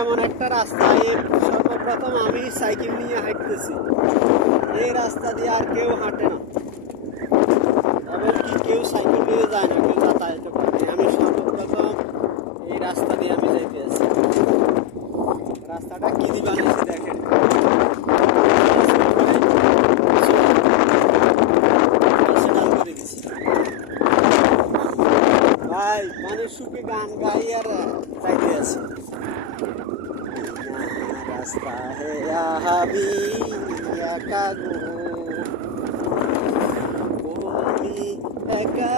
এমন একটা রাস্তা, সর্বপ্রথম আমি সাইকেল নিয়ে হাঁটতেছি। এই রাস্তা দিয়ে আর কেউ হাঁটে না, এমনকি কেউ সাইকেল নিয়ে যায় না, কেউ যাতায়াত করে। আমি সর্বপ্রথম এই রাস্তা দিয়ে আমি যাইতে আছি। রাস্তাটা কি দিয়ে বানিয়েছি দেখেন। ভাই মানে সুখে গান গাই আর যাইতে আছি। রাস্তা হে আহাবি একা গো, একা